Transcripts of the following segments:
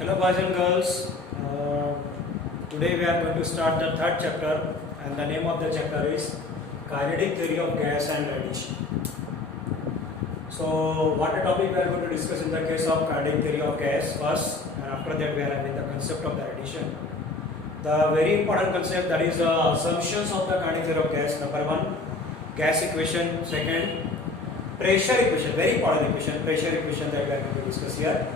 Hello boys and girls. Today we are going to start the third chapter, and the name of the chapter is Kinetic Theory of Gas and Radiation. So what the topic we are going to discuss in the case of kinetic theory of gas first, and after that we are having the concept of the radiation. The very important concept, that is the assumptions of the kinetic theory of gas. Number one, gas equation. Second, pressure equation, very important equation, pressure equation that we are going to discuss here.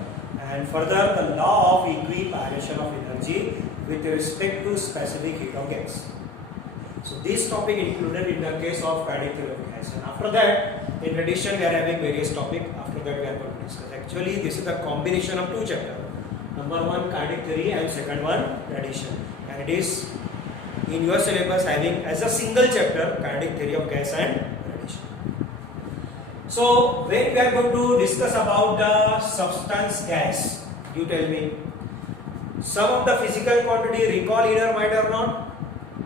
And further, the law of equiparation of energy with respect to specific heat of gas. So this topic included in the case of kinetic theory of gas. And after that, in addition, we are having various topics. After that, we are going to discuss. Actually, this is the combination of two chapters. Number one, kinetic theory, and second one, radiation. And it is in your syllabus having as a single chapter kinetic theory of gas and radiation. So when we are going to discuss about the substance gas, you tell me some of the physical quantity recall in your mind or not?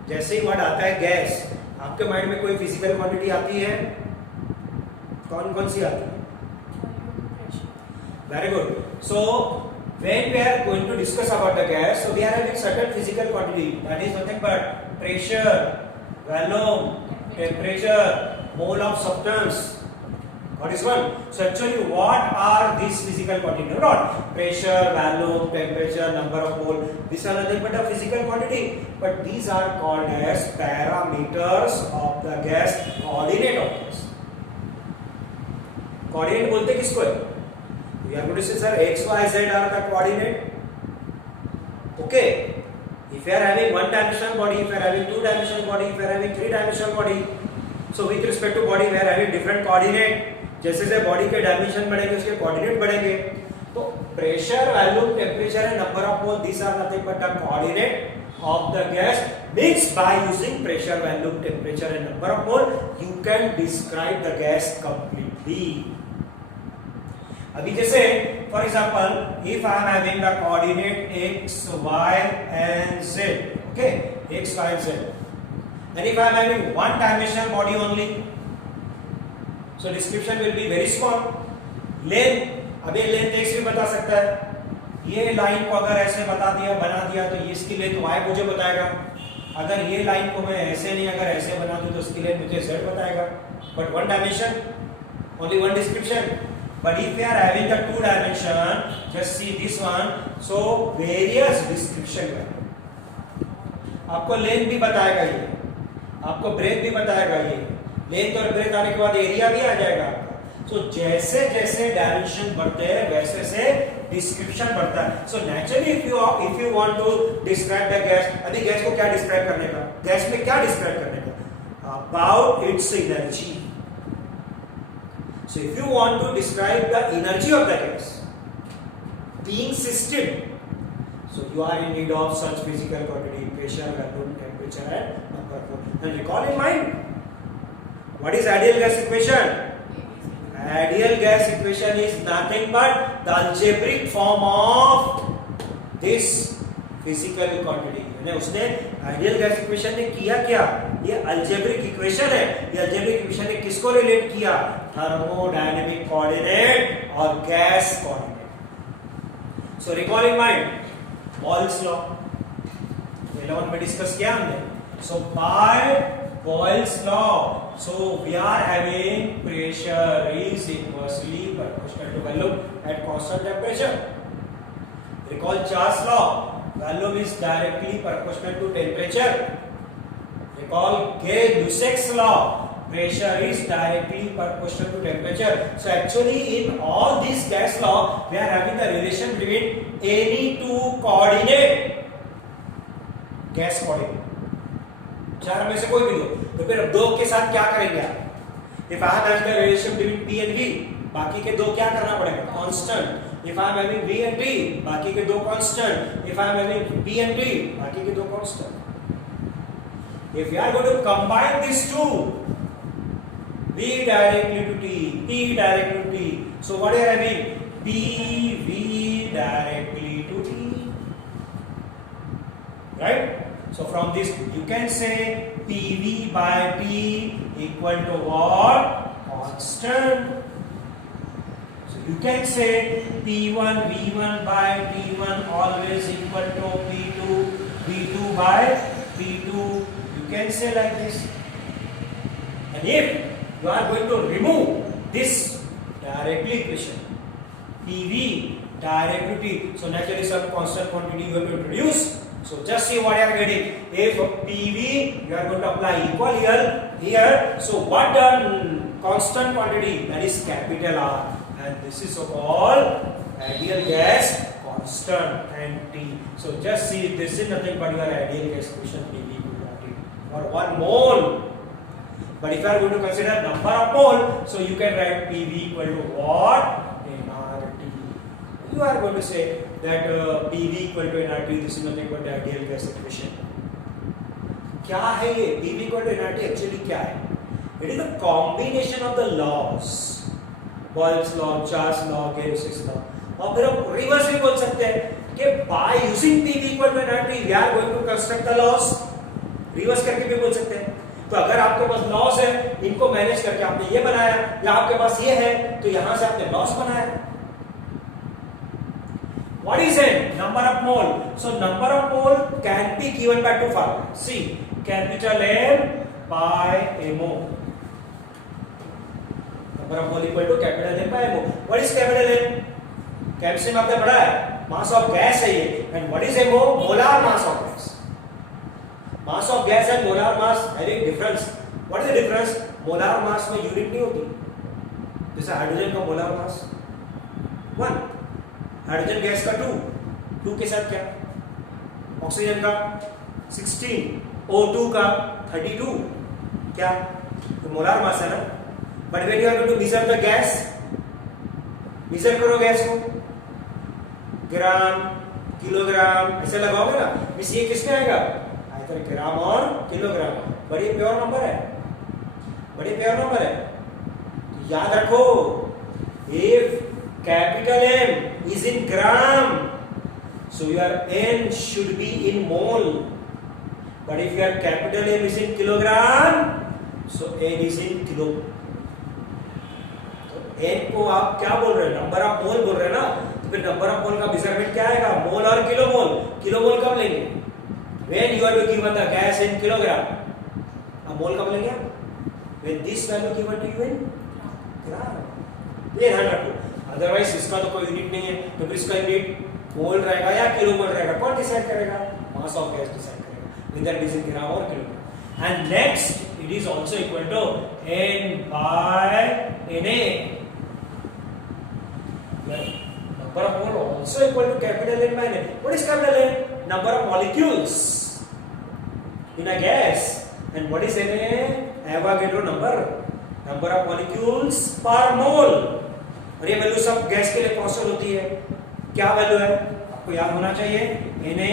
जैसे ही word आता है gas, आपके mind में कोई physical quantity आती है? कौन कौन सी आती है? Very good. So when we are going to discuss about the gas, so we are having certain physical quantity, that is nothing but pressure, volume, temperature, mole of substance. What is one? So actually, what are these physical quantity? No, not pressure, volume, temperature, number of mole. These are nothing but a physical quantity. But these are called as parameters of the gas, coordinate of gas. Coordinate बोलते किसको है? We are going to say, sir, x, y, z are the coordinate. Okay. If you are having one-dimensional body, if you are having two-dimensional body, if you are having three-dimensional body, so with respect to body, we are having different coordinate. जैसे जैसे body के dimension बढ़ेंगे उसके coordinate बढ़ेंगे. तो pressure, volume, temperature and number of mole, these are nothing but the coordinate of the gas. Means by using pressure, volume, temperature and number of mole, you can describe the gas completely. अभी जैसे for example, if I am having the coordinate x, y and z, okay, x, y and z, and if I am having one dimensional body only, so description will be very small. Length, अभी length x भी बता सकता है. ये line को अगर ऐसे बना दिया तो ये इसकी लेंथ y मुझे बताएगा. अगर ये लाइन को मैं ऐसे नहीं, अगर ऐसे बना दूं तो इसकी लेंथ मुझे z बताएगा. But one dimension, only one description. But if we are having the two dimension, just see this one. So various description है. आपको लेंथ भी बताएगा ये, आपको ब्रेथ भी बताएगा ये. लेंथ और ब्रेथ आने के बाद एरिया भी आ जाएगा आपका. सो जैसे जैसे डायमेंशन बढ़ते हैं वैसे से डिस्क्रिप्शन बढ़ता है. So naturally if you want to describe the gas, अभी गैस को क्या डिस्क्राइब करने का, गैस में क्या डिस्क्राइब करने का, about its energy. So if you want to describe the energy of the gas being system, so you are in need of such physical quantity, pressure, volume, temperature and number of moles. And recall in mind, what is ideal gas equation? Ideal gas equation is nothing but the algebraic form of this physical quantity. यानी उसने ideal gas equation ने किया क्या? ये algebraic equation है. ये algebraic equation ने किसको relate किया? Thermodynamic coordinate और gas coordinate. So recall in mind, Boyle's law. 11 में डिस्कस किया हमने. So by Boyle's law, so we are having pressure is inversely proportional to volume at constant temperature. Recall Charles' law, volume is directly proportional to temperature. Recall Gay-Lussac's law, pressure is directly proportional to temperature. So actually in all these gas law, we are having the relation between any two coordinate gas coordinate. चार में से कोई भी दो, तो फिर अब दो के साथ क्या करेंगे आप? If I have the relation between P and V, बाकी के दो क्या करना पड़ेगा? Constant. If I am having V and T, बाकी के दो constant. If I am having P and T, बाकी के दो constant. If we are going to combine these two, V directly to T, P directly to T. So what are you having? P V directly to T. Right? So from this you can say PV by T equal to what? Constant. So You can say P1 V1 by T1 always equal to P2 V2 by P2. You can say like this. And if you are going to remove this directly equation, PV direct to T, so naturally some constant quantity you have to introduce. So just see what you are getting. If PV you are going to apply equal here. So what done? Constant quantity, that is capital R, and this is so called ideal gas constant and T. So just see, this is nothing but your ideal gas equation PV equal to T for 1 mole. But if you are going to consider number of mole, so you can write PV equal to what? nRT. You are going to say that PV equal to nRT, this is nothing but the ideal gas equation. क्या है ये PV equal to nRT? Actually क्या है? It is a combination of the laws, Boyle's law, Charles law, Gay-Lussac's law. और फिर हम reverse भी बोल सकते हैं कि by using PV equal to nRT we are going to construct the laws. Reverse करके भी बोल सकते हैं. तो अगर आपके पास लॉस है, इनको मैनेज करके आपने ये बनाया, या आपके पास ये है तो यहां से आपने लॉस बनाया. What is n? Number of mole. So number of mole can be given by two formulas. See, capital M by MO. Number of mole equal to capital M by MO. What is capital M? Calcium आपने पढ़ा है, mass of gas है ये. And what is MO? Molar mass of gas. Mass of gas and molar mass having difference. What is the difference? Molar mass में unit नहीं होती. जैसे hydrogen का मोलार मास 1, हाइड्रोजन गैस का 2 के साथ क्या? ऑक्सीजन का 16, O2 का 32, क्या? तो मोलार मास है ना. But when you are going to measure the gas, measure करो गैस को, ग्राम, किलोग्राम ऐसे लगाओगे ना, इस ये किसमें आएगा? आइदर ग्राम और किलोग्राम. बड़ी प्योर नंबर है, बड़ी प्योर नंबर है. तो याद रखो, if capital M is in gram, so your N should be in mole. But if your capital M is in kilogram, so N is in kilo. तो N को आप क्या बोल रहे हैं? नंबर ऑफ मोल बोल रहे हैं ना. तो फिर नंबर ऑफ मोल का मेजरमेंट क्या आएगा? मोल और किलोमोल. किलोमोल कब लेंगे? When you are given the gas in kilogram. अब मोल कब लेंगे? When this value given to you in gram. ये ध्यान रखो. अदरवाइज इसका तो कोई यूनिट नहीं है, तो फिर इसका यूनिट मोल रहेगा या किलो मोल रहेगा? कौन डिसाइड करेगा? मास ऑफ गैस डिसाइड करेगा, whether it is in gram और kilo. And next, it is also equal to n by Na. Number of mole also equal to capital N by Na. What is capital N? Number of molecules in a gas. And what is Na? Avogadro number. Number of molecules per mole. और ये value सब gas के लिए constant होती है. क्या value है आपको याद होना चाहिए? Na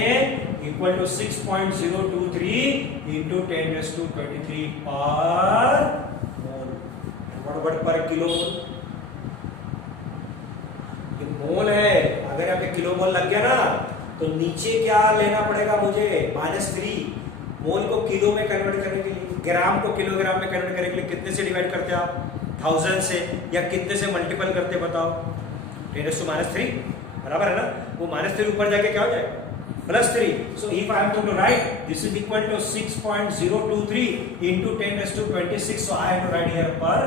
equal to 6.023 into 10⁻23 per mole. And what about per kilomole? ये मोल है. अगर यहाँ पे किलोमोल लग गया ना, तो नीचे क्या लेना पड़ेगा मुझे? -3. मोल को किलो में कन्वर्ट करने के लिए, ग्राम को किलोग्राम में कन्वर्ट करने के लिए कितने से डिवाइड करते हैं आप? 1000 से, या कितने से मल्टीपल करते बताओ? 10⁻³ बराबर है ना. वो -3 ऊपर जाके क्या हो जाएगा? +3. So if I am going to write this is equal to 6.023 into 10⁻26, so I have to write here पर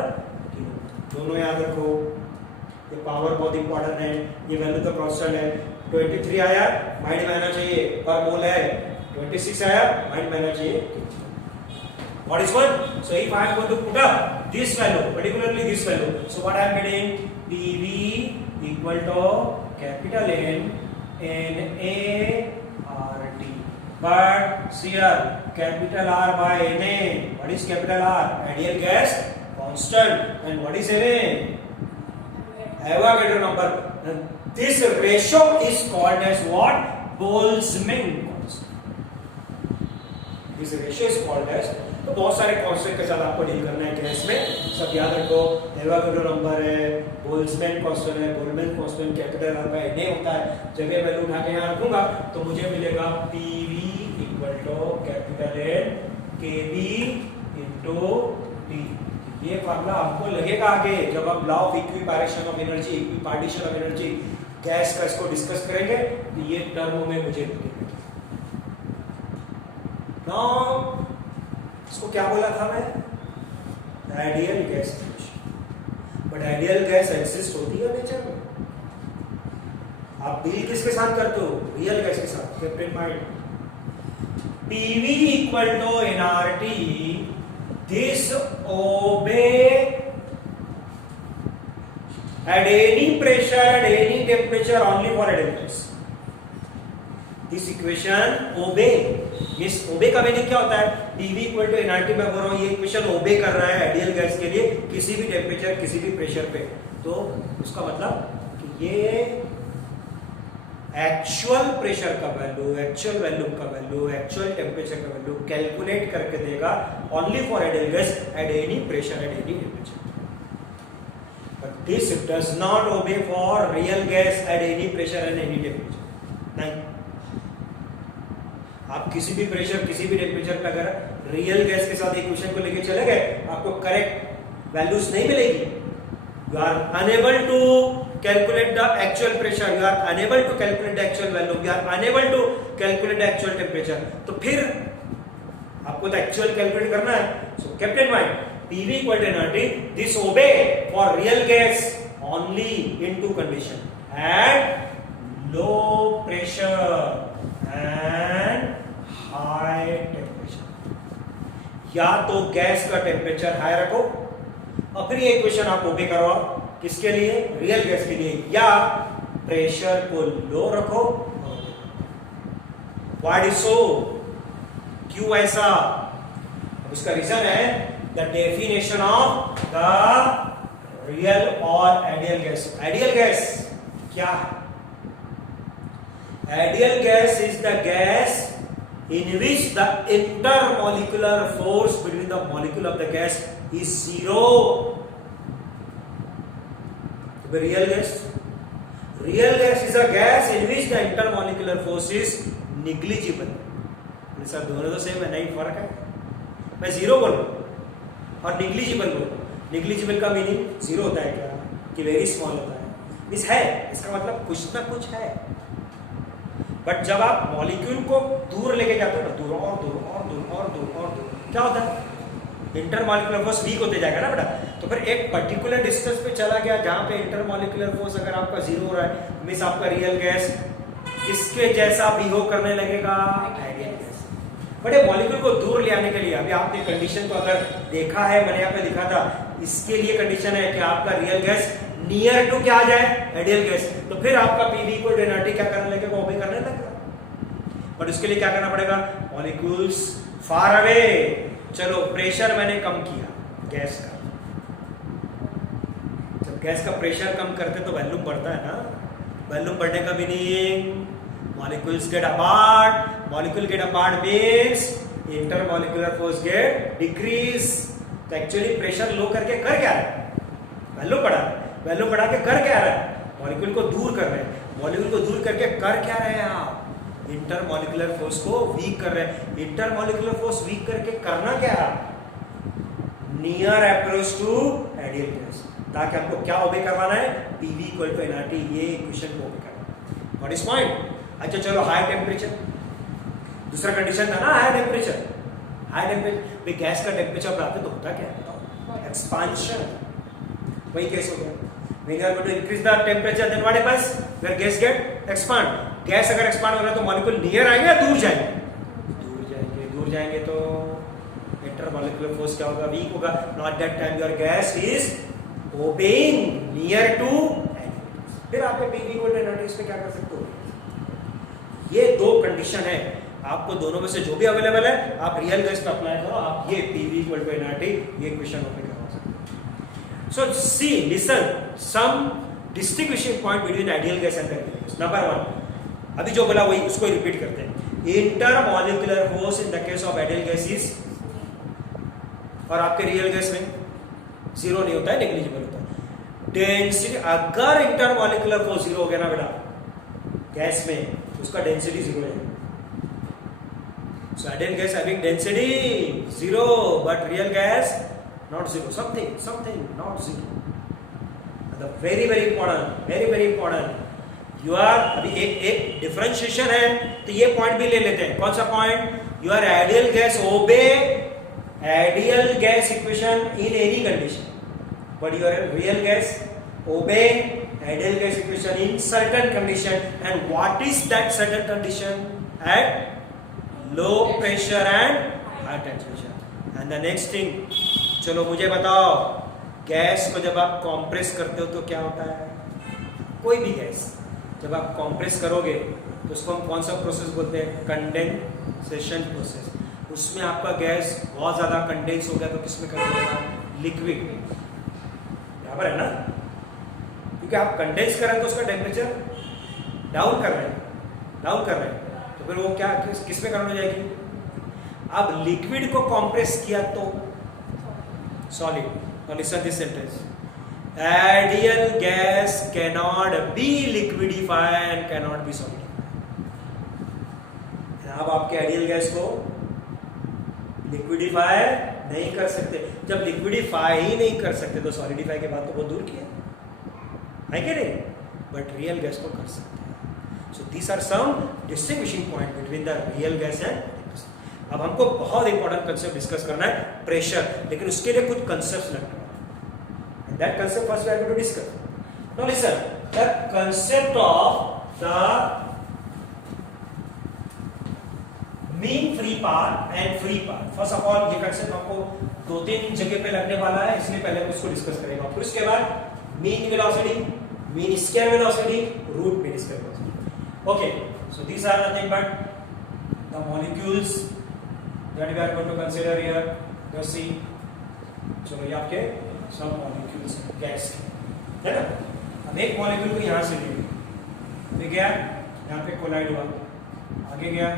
किलो. दोनों याद रखो, ये पावर बहुत इंपॉर्टेंट है. ये वैल्यू तो कांस्टेंट है. 23 आया, माइंड में आना चाहिए पर मोल है. 26 आया, माइंड में आना चाहिए. What is one? So if I am going to put up this value, particularly this value, so what I am getting? PV equal to capital N Na RT. But see here, capital R by Na. What is capital R? Ideal gas constant. And what is Na? Avogadro number. And this ratio is called as what? Boltzmann constant. This ratio is called as. तो बहुत सारे constant के साथ आपको deal करना है gas में. सब याद रखो, एवोगाड्रो नंबर है, बोल्ट्जमैन कांस्टेंट है, Boltzmann constant capital R by Na होता है. जब ये वैल्यू उठा के यहाँ रखूंगा तो मुझे मिलेगा PV equal to capital N KB into T. ये फार्मूला आपको लगेगा आगे जब हम law of equipartition of energy, equipartition of energy gas का इसको डिस्कस करेंगे तो ये टर्म में मुझे लगेगा। नाउ इसको क्या बोला था मैं? Ideal gas situation. But ideal gas exist होती है नेचर में। आप डील किसके साथ करते हो? रियल गैस के साथ। Keep in mind PV equal to nRT, this obey at any pressure at any temperature only for ideal gas. This equation obey, इस obey का मीनिंग क्या होता है? PV equal to nRT मैं बोल रहा हूँ ये इक्वेशन obey कर रहा है आइडियल गैस के लिए किसी भी टेम्परेचर किसी भी प्रेशर पे। तो उसका मतलब कि ये एक्चुअल प्रेशर का वैल्यू, एक्चुअल वैल्यूम का वैल्यू, एक्चुअल टेम्परेचर का वैल्यू कैलकुलेट करके देगा only for ideal gas at any pressure at any temperature. But this does not obey for real gas at any pressure and any temperature. नहीं, आप किसी भी pressure किसी भी टेम्परेचर पे अगर रियल गैस के साथ इक्वेशन को लेके चले गए आपको करेक्ट वैल्यूज नहीं मिलेगी। You are unable to calculate the actual pressure, you are unable to calculate the actual value, you are unable to calculate the actual temperature। तो फिर आपको तो एक्चुअल कैलकुलेट करना है। so kept in mind PV equal to nRT, this obey for real gas only in two condition, at low pressure and high temperature। या तो gas का temperature high रखो और फिर ये इक्वेशन आप ओबे करवाओ किसके लिए? रियल गैस के लिए। या प्रेशर को लो रखो। What is so? क्यों ऐसा? उसका रीजन है the definition of the real और आइडियल गैस। आइडियल गैस क्या है? Ideal gas is the gas in which the intermolecular force between the molecule of the gas is zero। Real gas is a gas in which the intermolecular force is negligible। Sir दोनों तो same है, नहीं फर्क है। मैं zero बोलूं और negligible बोलूं। निग्लिजिबल का मीनिंग जीरो होता है क्या? कि वेरी स्मॉल होता है। इस है इसका मतलब कुछ ना कुछ है। बट जब आप मॉलिक्यूल को दूर लेके जाते हो ना, दूर और दूर और दूर और दूर और दूर, क्या होता है? इंटरमॉलिक्यूलर फोर्स वीक होते जाएगा ना बेटा। तो फिर एक पर्टिकुलर डिस्टेंस पे चला गया जहां पे इंटरमॉलिक्यूलर फोर्स अगर आपका जीरो हो रहा है, मींस आपका रियल गैस किसके जैसा बिहेव करने लगेगा? Ideal gas. बट ये मॉलिक्यूल को दूर ले आने के लिए अभी आपने कंडीशन को अगर देखा है, मैंने यहाँ पे लिखा था, इसके लिए कंडीशन है कि आपका रियल गैस नियर टू क्या आ जाए? Ideal gas. तो फिर आपका PV इक्वल टू nRT क्या करने लगेगा? ओबे करने लगेगा। बट उसके लिए क्या करना पड़ेगा? Molecules far away. चलो प्रेशर मैंने कम किया गैस का। जब गैस का प्रेशर कम करते तो वॉल्यूम बढ़ता है ना। वॉल्यूम बढ़ने का meaning molecules get apart. Molecule get apart means intermolecular force get decrease. तो एक्चुअली प्रेशर लो करके कर क्या रहा है? वॉल्यूम बढ़ा रहा है। वॉल्यूम बढ़ा के कर क्या रहा है? मॉलिक्यूल को दूर कर रहे हैं। मॉलिक्यूल को दूर करके कर क्या रहे हैं आप? इंटरमॉलिक्यूलर फोर्स को वीक कर रहे हैं। इंटरमॉलिक्यूलर फोर्स वीक करके करना क्या है? Near approach to ideal gas. ताकि हमको क्या ओबे करवाना है? PV इक्वल टू nRT, ये इक्वेशन को ओबे करना। What is point? अच्छा चलो हाई टेम्परेचर, दूसरा कंडीशन था ना हाई टेम्परेचर। हाई टेम्परेचर पे गैस का टेम्परेचर बढ़ाते तो होता क्या? एक्सपांशन। वही केस हो गया। When you are going to increase the temperature, then what happens? Where gas get expand. Gas अगर एक्सपांड हो रहा है तो मॉलिक्यूल नियर आएंगे या दूर जाएंगे? दूर जाएंगे। दूर जाएंगे तो इंटरमॉलिक्यूलर फोर्स क्या होगा? वीक होगा। Not that time your gas is obeying near to। फिर आप PV इक्वल टू nRT पे क्या कर सकते हो? ये दो कंडीशन है। आपको दोनों में से जो भी अवेलेबल है आप रियल गैस पे अप्लाई करो। आप ये PV इक्वल टू nRT ये इक्वेशन ओपन करवा सकते हो। So see, listen, some distinguishing point between ideal gas and real gas. Number one, अभी जो बोला वही उसको रिपीट करते हैं। Intermolecular force in the case of ideal gas is, और आपके रियल गैस में जीरो नहीं होता है, नेग्लिजिबल होता है। डेंसिटी, अगर इंटरमॉलिक्यूलर फोर्स जीरो हो गया ना बेटा गैस में, उसका डेंसिटी जीरो है। So ideal gas having density zero, but real gas not zero, something not zero. The very important. You are अभी एक डिफरेंशिएशन है, तो ये पॉइंट भी ले लेते हैं. कौन सा point? Your ideal gas obey ideal gas equation in any condition, but your real gas obey ideal gas equation in certain condition. And what is that certain condition? At low pressure and high temperature. And the next thing, चलो मुझे बताओ, gas को जब आप compress करते हो तो क्या होता है? कोई भी गैस जब आप कॉम्प्रेस करोगे तो उसको हम कौन सा प्रोसेस बोलते हैं? Condensation process. उसमें आपका गैस बहुत ज़्यादा कंडेंस हो गया तो किसमें कन्वर्ट होगा? लिक्विड में. बराबर है ना? क्योंकि आप कंडेंस कर रहे हैं तो उसका टेम्परेचर डाउन कर रहे हैं, तो फिर वो क्या किसमें कन्वर्ट हो जाएगी? अब लिक्विड को कॉम्प्रेस किया तो solid. Now listen this sentence. Ideal gas cannot be liquidified and cannot be solidified. अब आपके आइडियल गैस को लिक्विडिफाई नहीं कर सकते. जब लिक्विडिफाई ही नहीं कर सकते तो सॉलिडिफाई के बाद तो बहुत दूर की है कि नहीं? बट रियल गैस को कर सकते हैं. So these are some distinguishing point between the real gas and. अब हमको बहुत इंपॉर्टेंट कंसेप्ट डिस्कस करना है, प्रेशर. लेकिन उसके लिए कुछ कंसेप्ट लगना है. That concept first we are going to discuss. Now listen, the concept of the mean free path and free path. First of all, ये concept आपको 2-3 जगह पे लगने वाला है, इसलिए पहले हम इसको डिस्कस करेंगे. फिर उसके बाद mean velocity, mean square velocity, root mean square velocity. Okay, so these are nothing but the molecules that we are going to consider here. Let's see. चलो ये आपके सब मॉलिक्यूल्स गैस है ना. अब एक मॉलिक्यूल को यहाँ से ले गया, यहाँ पे कोलाइड हुआ, आगे गया,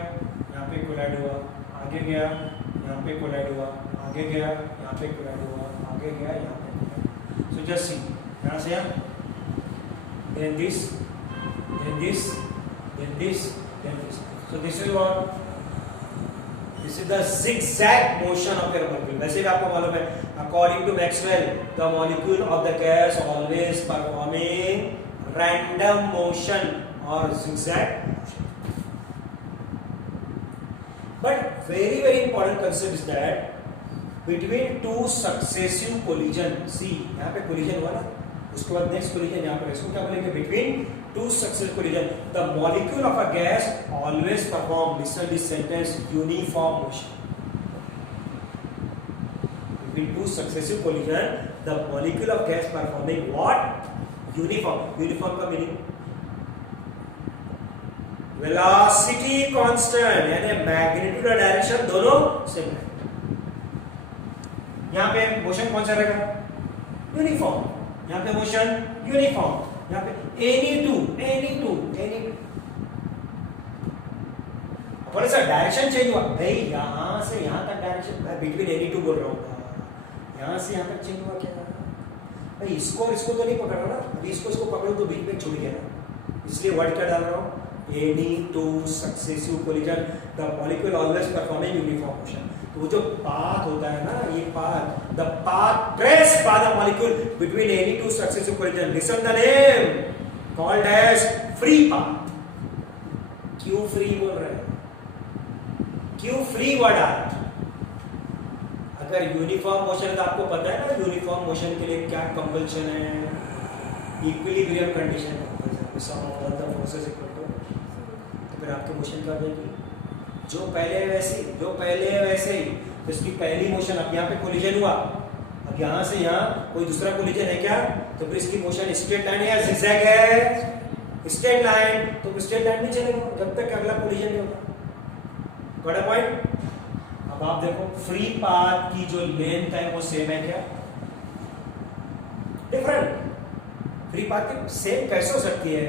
यहाँ पे कोलाइड हुआ, आगे गया, यहाँ पे कोलाइड हुआ, आगे गया, यहाँ पे कोलाइड हुआ, आगे गया, यहाँ पे कोलाइड. सो जस्ट सी, यहाँ से यहाँ, then this, then this, then this, then this. So this is what, this is the zigzag motion of your molecule. वैसे भी आपको मालूम है, according to Maxwell, the molecule of the gas always performing random motion or zigzag motion. But very important concept is that between two successive collision, see यहाँ पे collision हुआ ना, उसके बाद next collision यहाँ पर, इसको क्या बोलेंगे? Between two successive collision, the molecule of a gas always perform, listen this sentence, uniform motion. Between two successive collision, the molecule of gas performing what? Uniform. Uniform का meaning velocity constant, यानी magnitude और direction दोनों same है. यहाँ पे motion कौन सा रहेगा? यूनिफॉर्म. यहाँ पे मोशन यूनिफॉर्म. यहाँ पे any two. और ऐसा डायरेक्शन चेंज हुआ भाई, यहाँ से यहाँ तक डायरेक्शन, मैं बिटवीन any two बोल रहा हूँ. यहाँ से यहाँ तक चेंज हुआ क्या भाई? इसको तो नहीं पकड़ रहा ना. अभी इसको पकड़ो तो बीच में छूट गया ना, इसलिए वर्ड क्या डाल रहा हूँ? any two successive collision, the molecule always performing uniform motion. तो वो जो पाथ होता है ना, ये path, the path traced by the molecule between any two successive collision, listen the name, called as free path. क्यों free बोल रहे हैं? क्यों free वर्ड आया? अगर यूनिफॉर्म मोशन तो आपको पता है ना, यूनिफॉर्म मोशन के लिए क्या कंपल्शन है? Equilibrium condition. All the forces equal to, तो फिर आपके मोशन क्या होगी? जो पहले वैसे ही. तो इसकी पहली मोशन, अब यहाँ पे कोलिजन हुआ, अब यहाँ से यहाँ कोई दूसरा कोलिजन है क्या? तो फिर इसकी मोशन स्ट्रेट लाइन है या जिगजैग है? Straight line. तो स्ट्रेट लाइन नहीं चलेगा जब तक अगला कोलिजन नहीं होगा. Got a point? अब आप देखो, फ्री पाथ की जो लेंथ है वो सेम है क्या? डिफरेंट. फ्री पाथ की सेम कैसे हो सकती है?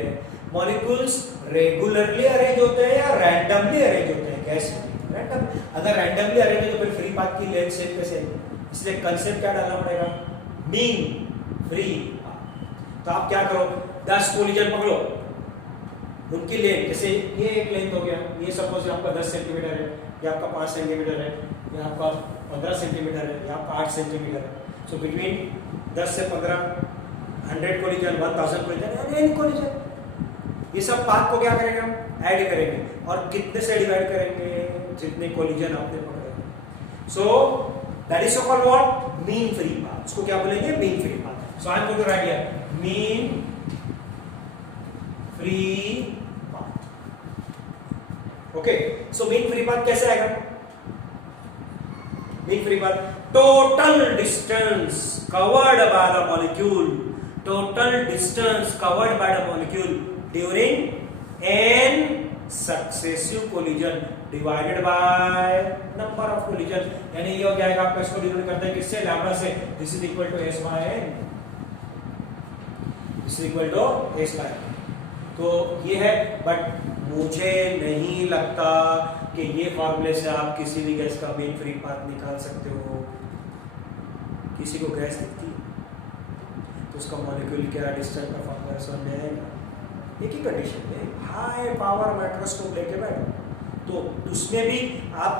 मॉलिक्यूल्स रेगुलरली अरेंज होते हैं या रैंडमली अरेंज होते हैं? Gas random. अगर रैंडमली अरेंज है तो फिर फ्री पाथ की लेंथ सेम कैसे है? इसलिए कंसेप्ट क्या डालना पड़ेगा? Mean free path. तो आप क्या करो, 10 कोलिजन पकड़ो, उनकी लेंथ, जैसे ये एक लेंथ हो गया, ये सपोज आपका 10 सेंटीमीटर है, ये आपका 5 सेंटीमीटर है, ये आपका 15 सेंटीमीटर है, ये आपका 8 सेंटीमीटर है. सो बिटवीन 10 से 15, 100 कोलिजन, 1000 कोलिजन, एनी कोलिजन, ये सब पाथ को क्या करेंगे हम ऐड करेंगे और कितने से डिवाइड करेंगे, जितने कोलिजन आपने पकड़े। So that is called what, mean free path. उसको क्या बोलेंगे, mean free path. So I am going to write here mean free path. Okay, so mean free path कैसे आएगा? Mean free path total distance covered by the molecule, total distance covered by the molecule during n successive collision divided by number of collision. यानी ये हो जाएगा आपका, इसको divide करते हैं किससे, लैम्बडा से। This is equal to s by n, this is equal to s by n। तो ये है, बट मुझे नहीं लगता कि ये फॉर्मूले से आप किसी भी गैस का मीन फ्री पाथ निकाल सकते हो। किसी को गैस दिखती है तो उसका मॉलिक्यूल क्या डिस्टेंस का फॉर्मूला समझ में आएगा। एक ही कंडीशन में हाई पावर माइक्रोस्कोप लेके बैठो तो उसमें भी आप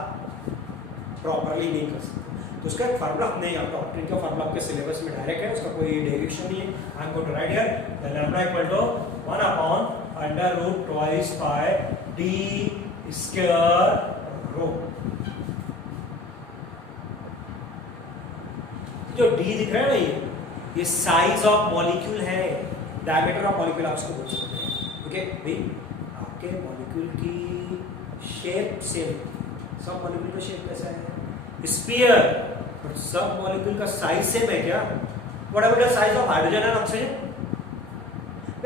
प्रॉपरली नहीं कर सकते। तो उसका एक फार्मूला हमने यहाँ पे ऑप्टेन का फार्मूला आपके सिलेबस में डायरेक्ट है, उसका कोई डेरिवेशन नहीं है। I am going to write here the lambda equal to 1/√2 pi d square rho. जो d दिख रहा है ना, ये साइज ऑफ मॉलिक्यूल है, डायमीटर ऑफ मॉलिक्यूल आप उसको बोल सकते हैं। ओके भाई, आपके मॉलिक्यूल की शेप सेम, सब मॉलिक्यूल का शेप कैसा है, स्फीयर, बट सब मॉलिक्यूल का साइज सेम है क्या? What about the size of hydrogen and oxygen?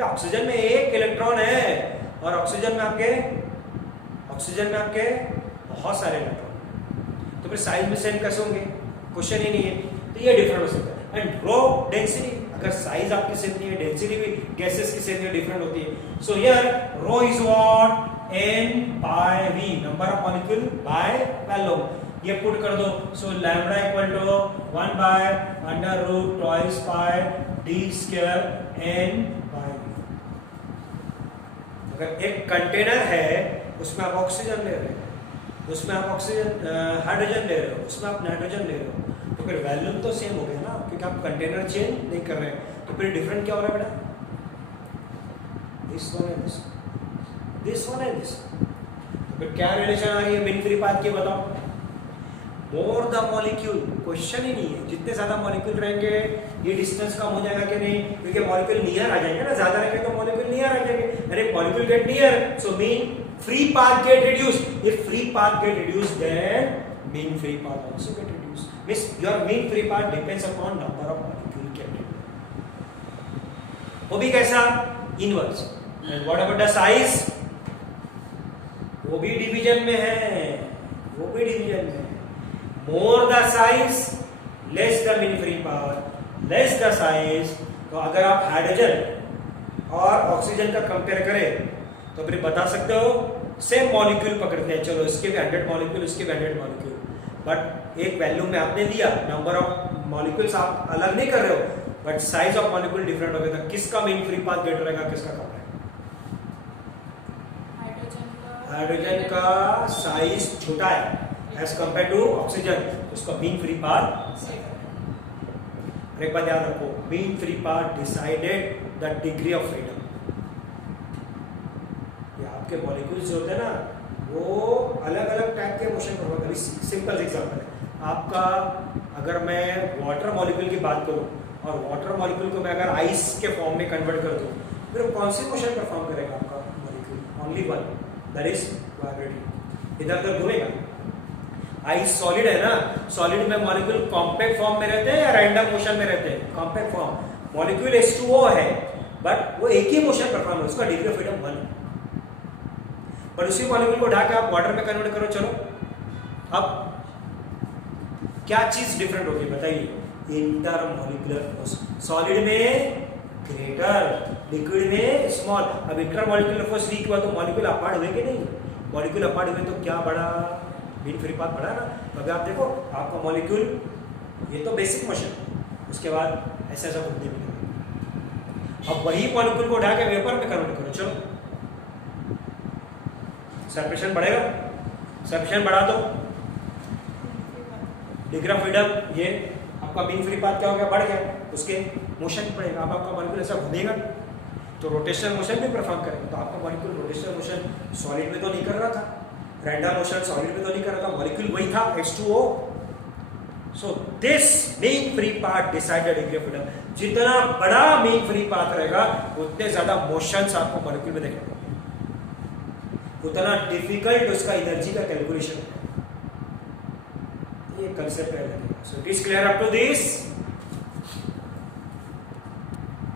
Oxygen में एक इलेक्ट्रॉन है और ऑक्सीजन में आपके बहुत सारे इलेक्ट्रॉन, तो फिर साइज में सेम कैसे होंगे? क्वेश्चन ही नहीं है। तो ये डिफरेंट हो सकता है। एंड रो डेंसिटी, अगर साइज आपकी सेम नहीं है, डेंसिटी भी गैसेस की सेम डिफरेंट होती है। So here rho is what, n by v, number of molecule by volume. ये पुट कर दो। So lambda equal to 1/√2 pi d square n by v। अगर एक कंटेनर है, उसमें आप ऑक्सीजन ले रहे हो, उसमें आप हाइड्रोजन ले रहे हो, उसमें आप नाइट्रोजन ले रहे हो, तो फिर वॉल्यूम तो सेम हो गया ना, क्योंकि आप कंटेनर चेंज नहीं कर रहे हैं। तो फिर डिफरेंट क्या हो रहा है बेटा? This one and this, this one and this. तो फिर क्या रिलेशन आ रही है मीन फ्री पाथ की, बताओ? मोर द मॉलिक्यूल, क्वेश्चन ही नहीं है। जितने ज्यादा मॉलिक्यूल रहेंगे ये डिस्टेंस कम हो जाएगा कि नहीं, क्योंकि मॉलिक्यूल नियर आ जाएंगे ना, ज्यादा रहेंगे तो मॉलिक्यूल नियर आ जाएंगे। अरे molecule get near, so mean free path get reduced. If free path get reduced, then mean free path also get reduced. Means your mean free path depends upon number of molecule kept. वो भी कैसा? Inverse. And what about the size? वो भी division में है, वो भी division में है। More the size, less the mean free path. Less the size. तो अगर आप हाइड्रोजन और ऑक्सीजन का कंपेयर करें तो फिर बता सकते हो सेम मॉलिक्यूल पकड़ते हैं, चलो इसके भी 100 मॉलिक्यूल, इसके भी 100 मॉलिक्यूल, बट एक वैल्यू में आपने दिया, नंबर ऑफ मॉलिक्यूल्स आप अलग नहीं कर रहे हो, but size of molecule different हो गया। तो किसका मीन फ्री पाथ बेटर रहेगा, किसका कम रहेगा? हाइड्रोजन का साइज छोटा है एज कंपेयर टू ऑक्सीजन, उसका मीन फ्री पाथ। एक बात याद रखो, mean free path decided the degree of freedom. आपके मॉलिक्यूल्स जो होते हैं ना, वो अलग अलग टाइप के मोशन परफॉर्म करते हैं। सिंपल एग्जांपल है आपका, अगर मैं वाटर मॉलिक्यूल की बात करूं और वाटर मॉलिक्यूल को मैं अगर आइस के फॉर्म में कन्वर्ट कर दूं, फिर कौन सी मोशन परफॉर्म करेगा आपका molecule? Only one, that is vibrating, इधर उधर घूमेगा। आइस सॉलिड है ना, सॉलिड में मॉलिक्यूल कॉम्पैक्ट फॉर्म में रहते हैं या रैंडम मोशन में रहते हैं? Compact form. मॉलिक्यूल H2O है, बट वो एक ही मोशन परफॉर्म है, उसका डिग्री ऑफ फ्रीडम 1 है। पर उसी मॉलिक्यूल को ढाके आप वाटर में कन्वर्ट करो, चलो अब क्या चीज डिफरेंट होगी बताइए? Intermolecular force. सॉलिड में ग्रेटर, लिक्विड में स्मॉल। अब इंटरमॉलिक्यूलर फोर्स वीक हुआ तो मॉलिक्यूल अपार्ट हुए कि नहीं? मॉलिक्यूल अपार्ट हुए तो क्या बढ़ा? मीन फ्री पाथ बढ़ा ना। तो अभी आप देखो आपका मॉलिक्यूल, ये तो बेसिक मोशन, उसके बाद ऐसा ऐसा घूमने भी। अब वही मॉलिक्यूल को ढाके वेपर में कन्वर्ट करो, चलो सेपरेशन बढ़ेगा, सेपरेशन बढ़ा दो डिग्री ऑफ फ्रीडम ये आपका मीन फ्री पाथ क्या हो गया, बढ़ गया, उसके मोशन पड़ेगा। अब आपका मॉलिक्यूल ऐसा घूमेगा तो रोटेशनल मोशन भी परफॉर्म करेगा। तो आपका मॉलिक्यूल रोटेशनल मोशन सॉलिड में तो नहीं कर रहा था, रैंडम मोशन सॉलिड में तो नहीं कर रहा था, मॉलिक्यूल वही था H2O। So this mean free path decided degree of freedom. जितना बड़ा मीन फ्री पाथ रहेगा उतने ज्यादा मोशंस आपको मॉलिक्यूल में देखने को, उतना डिफिकल्ट उसका एनर्जी का कैलकुलेशन है। ये कंसेप्ट है। So it is clear up to this.